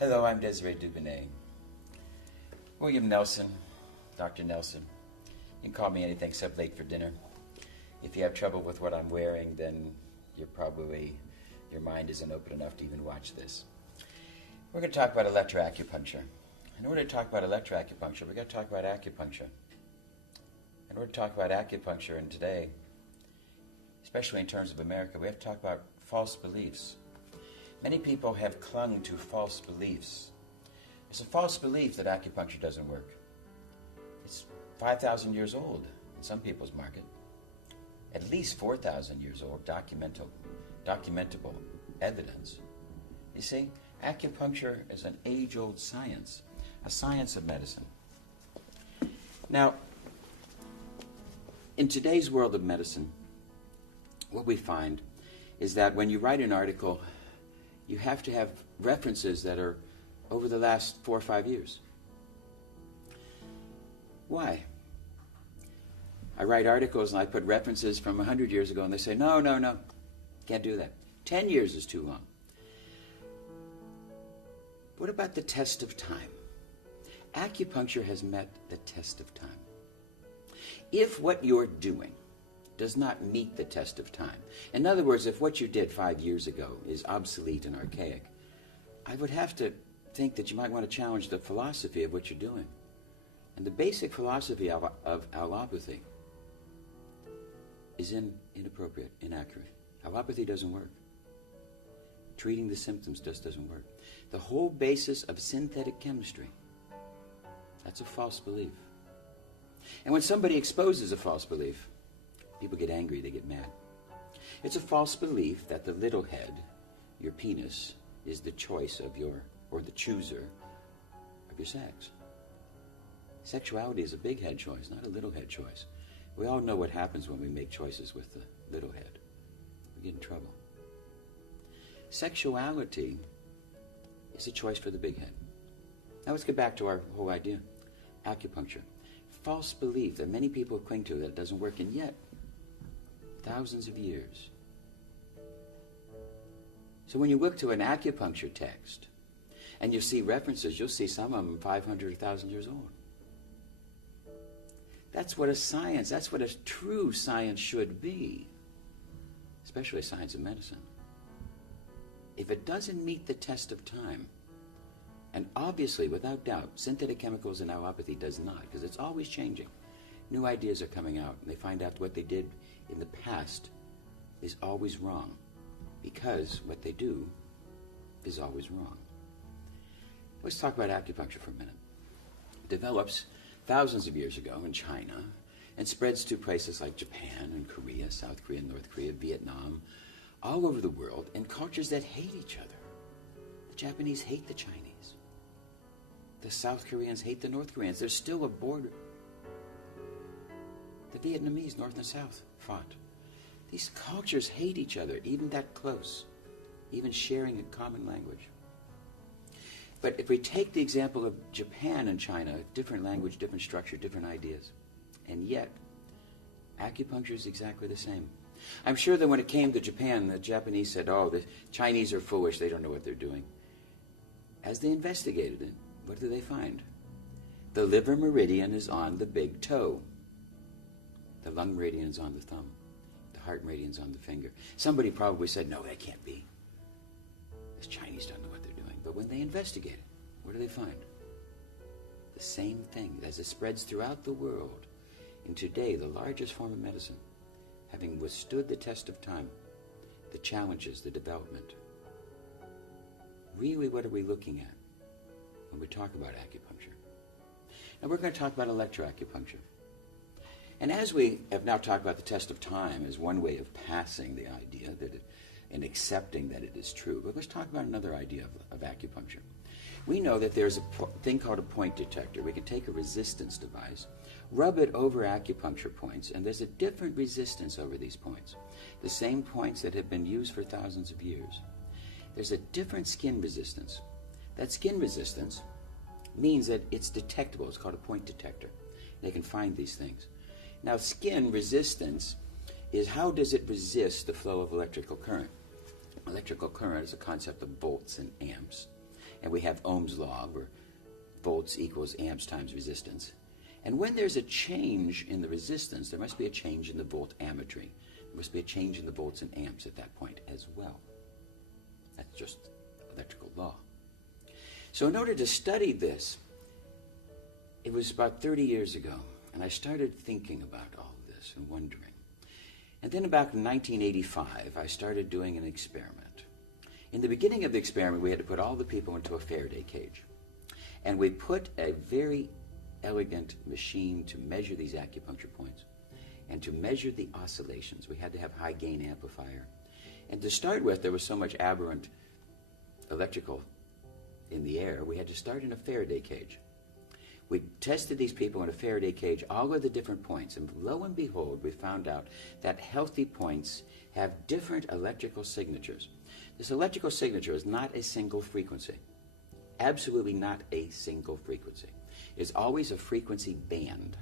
Hello, I'm Desiree Dubonnet. William Nelson, Dr. Nelson. You can call me anything except late for dinner. If you have trouble with what I'm wearing, then your mind isn't open enough to even watch this. We're going to talk about electroacupuncture. In order to talk about electroacupuncture, we've got to talk about acupuncture. In order to talk about acupuncture in today, especially in terms of America, we have to talk about false beliefs. Many people have clung to false beliefs. It's a false belief that acupuncture doesn't work. It's 5,000 years old in some people's market. At least 4,000 years old, documentable evidence. You see, acupuncture is an age-old science, a science of medicine. Now, in today's world of medicine, what we find is that when you write an article, you have to have references that are over the last 4 or 5 years. Why? I write articles and I put references from 100 years ago and they say, no, can't do that. 10 years is too long. What about the test of time? Acupuncture has met the test of time. If what you're doing does not meet the test of time, in other words, if what you did 5 years ago is obsolete and archaic, I would have to think that you might want to challenge the philosophy of what you're doing. And the basic philosophy of allopathy is inappropriate, inaccurate. Allopathy doesn't work. Treating the symptoms just doesn't work. The whole basis of synthetic chemistry, that's a false belief. And when somebody exposes a false belief, people get angry, they get mad. It's a false belief that the little head, your penis, is the choice of or the chooser of your sex. Sexuality is a big head choice, not a little head choice. We all know what happens when we make choices with the little head. We get in trouble. Sexuality is a choice for the big head. Now let's get back to our whole idea. Acupuncture. False belief that many people cling to that it doesn't work, and yet thousands of years. So when you look to an acupuncture text and you see references, you'll see some of them 500 or 1,000 years old. That's what a true science should be, especially a science of medicine. If it doesn't meet the test of time, and obviously, without doubt, synthetic chemicals and allopathy does not, because it's always changing. New ideas are coming out, and they find out what they did in the past is always wrong, because what they do is always wrong. Let's talk about acupuncture for a minute. It develops thousands of years ago in China and spreads to places like Japan and Korea, South Korea, North Korea, Vietnam, all over the world, in cultures that hate each other. The Japanese hate the Chinese. The South Koreans hate the North Koreans. There's still a border. The Vietnamese, North and South, fought. These cultures hate each other, even that close, even sharing a common language. But if we take the example of Japan and China, different language, different structure, different ideas, and yet acupuncture is exactly the same. I'm sure that when it came to Japan, the Japanese said, oh, the Chinese are foolish, they don't know what they're doing. As they investigated it, what do they find? The liver meridian is on the big toe. The lung meridian is on the thumb. The heart meridian is on the finger. Somebody probably said, no, that can't be. The Chinese don't know what they're doing. But when they investigate it, what do they find? The same thing as it spreads throughout the world. And today, the largest form of medicine, having withstood the test of time, the challenges, the development. Really, what are we looking at when we talk about acupuncture? Now, we're going to talk about electroacupuncture. And as we have now talked about the test of time as one way of passing the idea and accepting that it is true, but let's talk about another idea of acupuncture. We know that there's a thing called a point detector. We can take a resistance device, rub it over acupuncture points, and there's a different resistance over these points. The same points that have been used for thousands of years. There's a different skin resistance. That skin resistance means that it's detectable. It's called a point detector. They can find these things. Now, skin resistance is how does it resist the flow of electrical current? Electrical current is a concept of volts and amps. And we have Ohm's law, where volts equals amps times resistance. And when there's a change in the resistance, there must be a change in the voltammetry. There must be a change in the volts and amps at that point as well. That's just electrical law. So in order to study this, it was about 30 years ago, and I started thinking about all of this and wondering. And then about 1985, I started doing an experiment. In the beginning of the experiment, we had to put all the people into a Faraday cage. And we put a very elegant machine to measure these acupuncture points and to measure the oscillations. We had to have high gain amplifier. And to start with, there was so much aberrant electrical in the air, we had to start in a Faraday cage. We tested these people in a Faraday cage, all of the different points, and lo and behold, we found out that healthy points have different electrical signatures. This electrical signature is not a single frequency. Absolutely not a single frequency. It is always a frequency band.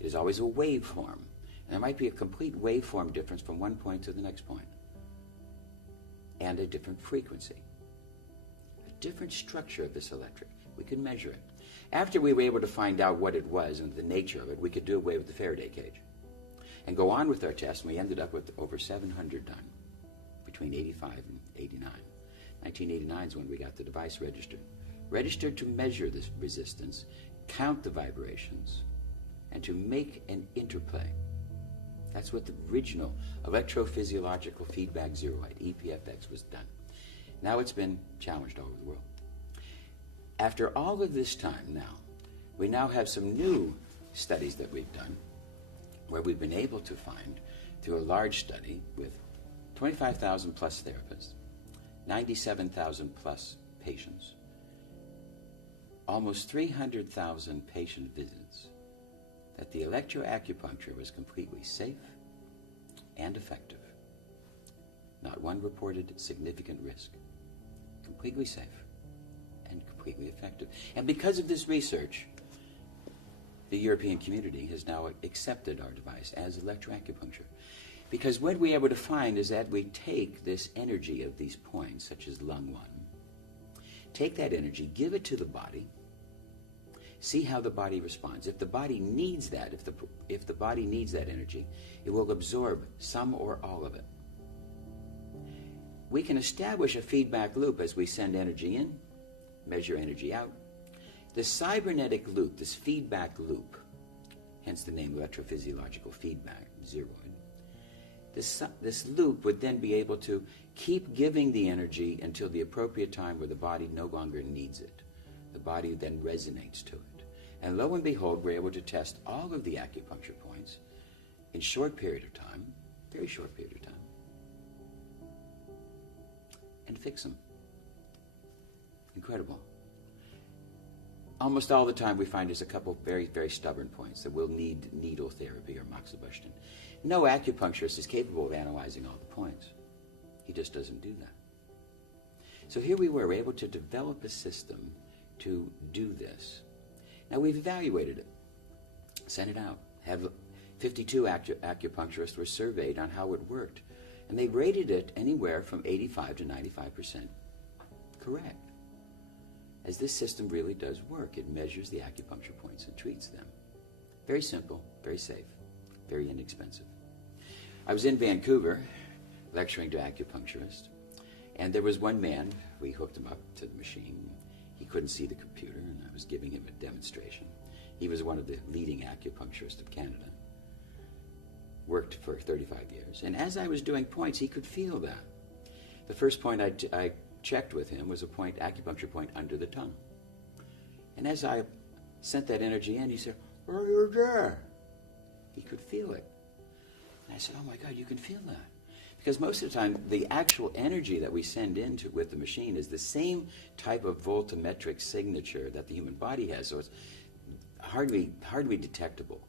It is always a waveform. And there might be a complete waveform difference from one point to the next point. And a different frequency. A different structure of this electric. We can measure it. After we were able to find out what it was and the nature of it, we could do away with the Faraday cage and go on with our test, and we ended up with over 700 done between 85 and 89. 1989 is when we got the device registered. Registered to measure this resistance, count the vibrations, and to make an interplay. That's what the original electrophysiological feedback zeroid, EPFX, was done. Now it's been challenged all over the world. After all of this time now, we now have some new studies that we've done where we've been able to find, through a large study with 25,000 plus therapists, 97,000 plus patients, almost 300,000 patient visits, that the electroacupuncture was completely safe and effective. Not one reported significant risk. Completely safe and completely effective. And because of this research, the European community has now accepted our device as electroacupuncture. Because what we're able to find is that we take this energy of these points, such as lung 1, take that energy, give it to the body, see how the body responds. If the body needs that, if the body needs that energy, it will absorb some or all of it. We can establish a feedback loop as we send energy in, measure energy out. The cybernetic loop, this feedback loop, hence the name electrophysiological feedback zeroid, this loop would then be able to keep giving the energy until the appropriate time where the body no longer needs it. The body then resonates to it. And lo and behold, we're able to test all of the acupuncture points in short period of time, very short period of time, and fix them. Incredible. Almost all the time we find there's a couple very, very stubborn points that will need needle therapy or moxibustion. No acupuncturist is capable of analyzing all the points. He just doesn't do that. So here we were able to develop a system to do this. Now we've evaluated it, sent it out. Have 52 acupuncturists were surveyed on how it worked. And they rated it anywhere from 85 to 95% correct. As this system really does work. It measures the acupuncture points and treats them. Very simple, very safe, very inexpensive. I was in Vancouver lecturing to acupuncturists, and there was one man, we hooked him up to the machine. He couldn't see the computer, and I was giving him a demonstration. He was one of the leading acupuncturists of Canada. Worked for 35 years. And as I was doing points, he could feel that. The first point I checked with him was a point, acupuncture point under the tongue. And as I sent that energy in, he said, "Oh, you're there." He could feel it. And I said, "Oh my God, you can feel that." Because most of the time, the actual energy that we send into with the machine is the same type of voltammetric signature that the human body has, so it's hardly detectable.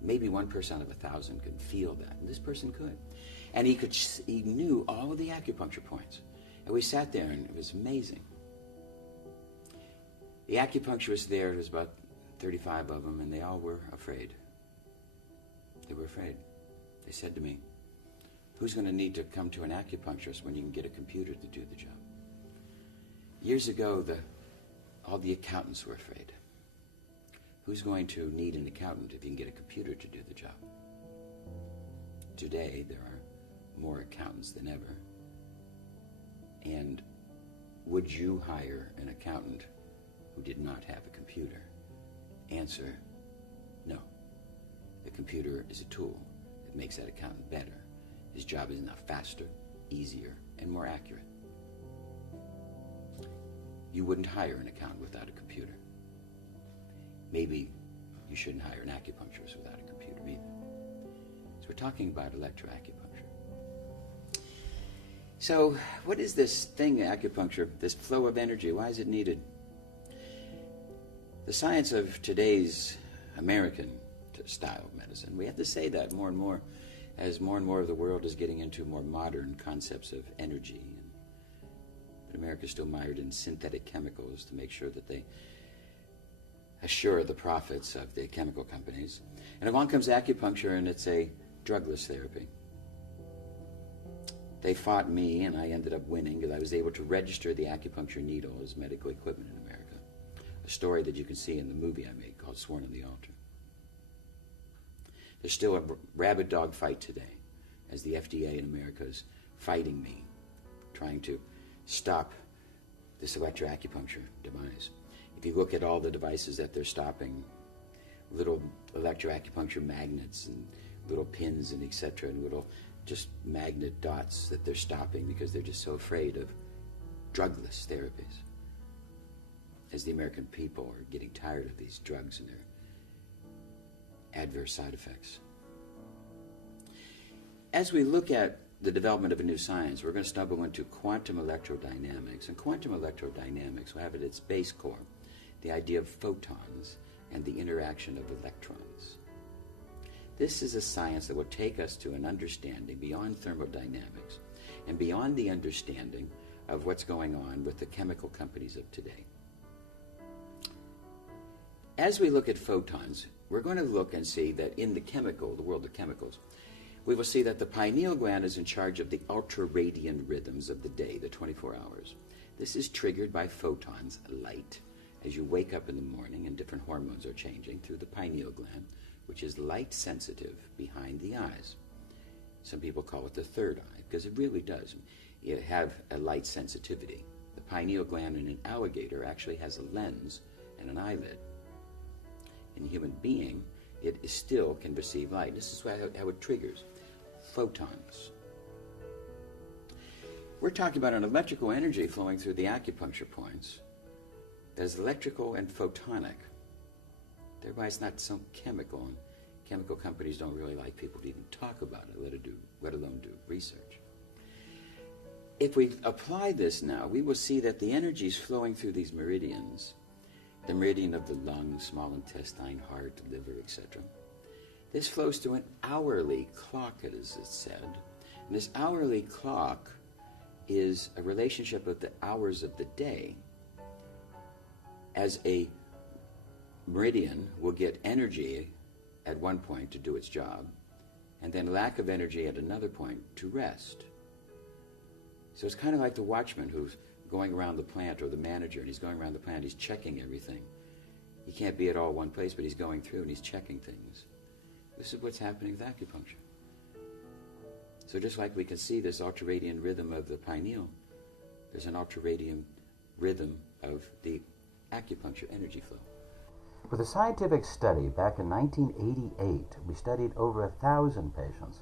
Maybe 1% of 1,000 could feel that, and this person could. And he knew all of the acupuncture points. And we sat there, and it was amazing. The acupuncturists there, there was about 35 of them, and they all were afraid. They were afraid. They said to me, "Who's going to need to come to an acupuncturist when you can get a computer to do the job?" Years ago, all the accountants were afraid. Who's going to need an accountant if you can get a computer to do the job? Today, there are more accountants than ever. And would you hire an accountant who did not have a computer? Answer, no. The computer is a tool that makes that accountant better. His job is now faster, easier, and more accurate. You wouldn't hire an accountant without a computer. Maybe you shouldn't hire an acupuncturist without a computer either. So we're talking about electroacupuncture. So what is this thing, acupuncture, this flow of energy? Why is it needed? The science of today's American style of medicine, we have to say that more and more as more and more of the world is getting into more modern concepts of energy. But America is still mired in synthetic chemicals to make sure that they assure the profits of the chemical companies. And along comes acupuncture, and it's a drugless therapy. They fought me, and I ended up winning because I was able to register the acupuncture needle as medical equipment in America. A story that you can see in the movie I made called Sworn on the Altar. There's still a rabid dog fight today as the FDA in America is fighting me, trying to stop this electroacupuncture demise. If you look at all the devices that they're stopping, little electroacupuncture magnets and little pins and etc., and little just magnet dots that they're stopping because they're just so afraid of drugless therapies. As the American people are getting tired of these drugs and their adverse side effects. As we look at the development of a new science, we're going to stumble into quantum electrodynamics. And quantum electrodynamics will have at its base core the idea of photons and the interaction of electrons. This is a science that will take us to an understanding beyond thermodynamics and beyond the understanding of what's going on with the chemical companies of today. As we look at photons, we're going to look and see that in the world of chemicals, we will see that the pineal gland is in charge of the ultraradian rhythms of the day, the 24 hours. This is triggered by photons, light, as you wake up in the morning and different hormones are changing through the pineal gland, which is light sensitive behind the eyes. Some people call it the third eye because it really does. It have a light sensitivity. The pineal gland in an alligator actually has a lens and an eyelid. In a human being, it still can receive light. This is how it triggers photons. We're talking about an electrical energy flowing through the acupuncture points that is electrical and photonic. Thereby it's not so chemical, and chemical companies don't really like people to even talk about it, let alone do research. If we apply this now, we will see that the energy is flowing through these meridians, the meridian of the lungs, small intestine, heart, liver, etc. This flows through an hourly clock, as it's said. And this hourly clock is a relationship of the hours of the day. As a meridian will get energy at one point to do its job, and then lack of energy at another point to rest. So it's kind of like the watchman who's going around the plant, or the manager, and he's going around the plant, he's checking everything. He can't be at all one place, but he's going through and he's checking things. This is what's happening with acupuncture. So just like we can see this ultraradian rhythm of the pineal, there's an ultraradian rhythm of the acupuncture energy flow. With a scientific study back in 1988, we studied over 1,000 patients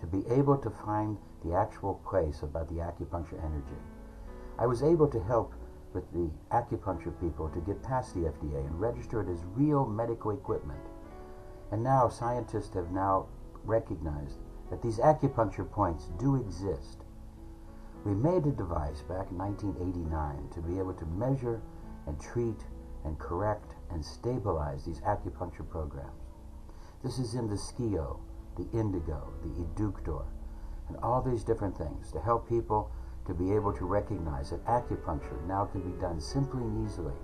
to be able to find the actual place about the acupuncture energy. I was able to help with the acupuncture people to get past the FDA and register it as real medical equipment. And now scientists have now recognized that these acupuncture points do exist. We made a device back in 1989 to be able to measure and treat and correct and stabilize these acupuncture programs. This is in the Skio, the Indigo, the Eductor, and all these different things to help people to be able to recognize that acupuncture now can be done simply and easily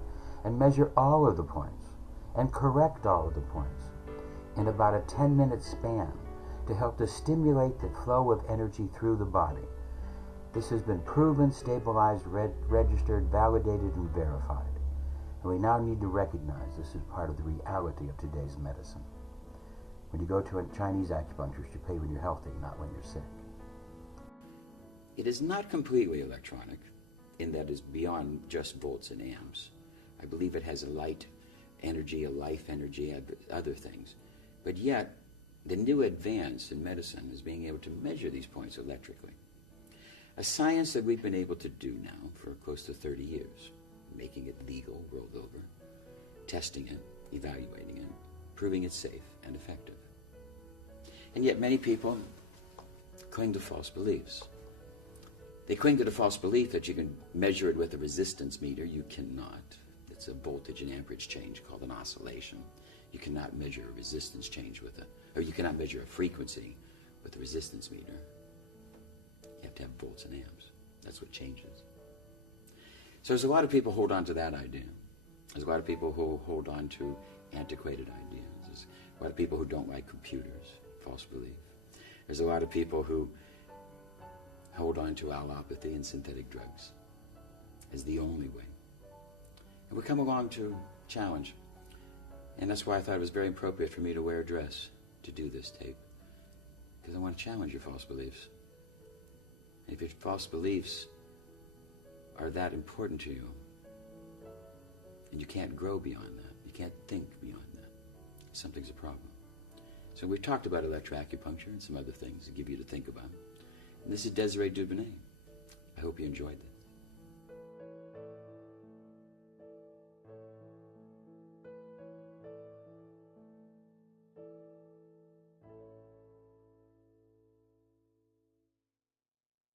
and measure all of the points and correct all of the points in about a 10-minute span to help to stimulate the flow of energy through the body. This has been proven, stabilized, registered, validated, and verified. And we now need to recognize this is part of the reality of today's medicine. When you go to a Chinese acupuncturist, you pay when you're healthy, not when you're sick. It is not completely electronic, in that it's beyond just volts and amps. I believe it has a light energy, a life energy, other things. But yet, the new advance in medicine is being able to measure these points electrically. A science that we've been able to do now for close to 30 years, making it legal world over, testing it, evaluating it, proving it safe and effective. And yet many people cling to false beliefs. They cling to the false belief that you can measure it with a resistance meter. You cannot. It's a voltage and amperage change called an oscillation. You cannot measure a resistance change with or you cannot measure a frequency with a resistance meter. You have to have volts and amps. That's what changes. So there's a lot of people who hold on to that idea. There's a lot of people who hold on to antiquated ideas. There's a lot of people who don't like computers, false belief. There's a lot of people who hold on to allopathy and synthetic drugs as the only way. And we come along to challenge. And that's why I thought it was very appropriate for me to wear a dress to do this tape. Because I want to challenge your false beliefs. And if your false beliefs are that important to you, and you can't grow beyond that, you can't think beyond that, something's a problem. So we've talked about electroacupuncture and some other things to give you to think about. And this is Desiree Dubonnet. I hope you enjoyed this.